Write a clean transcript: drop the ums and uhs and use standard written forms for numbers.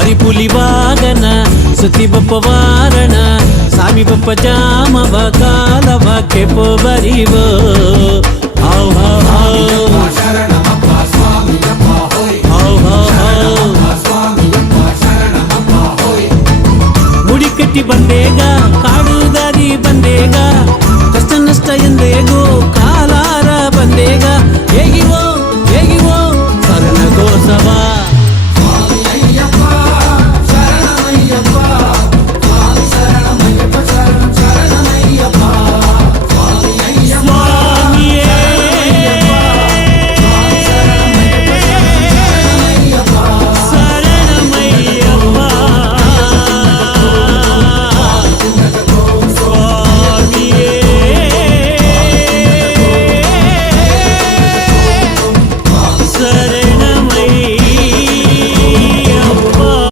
ಪರಿಪುಲಿ ವಾಗನ ಸುತಿ ಬಪ್ಪ ವಾರಣ ಸಾಮಿ ಬಪ್ಪ ಜಾಮವ ಕಾಲವ ಕೆಪೋ ಬರಿವೋ ಹೌ ಹೌ ಹೌ ಮುಡಿಕಟ್ಟಿ ಬಂದೇಗ ಕಾಡು ದಾರಿ ಬಂದೇಗ ಕಷ್ಟ ನಷ್ಟ ಎಂದೇಗೋ ಕಾಲಾರ ಬಂದೇಗ ಹೇಗಿವೋ ಶರಣ ಗೋಸವಾ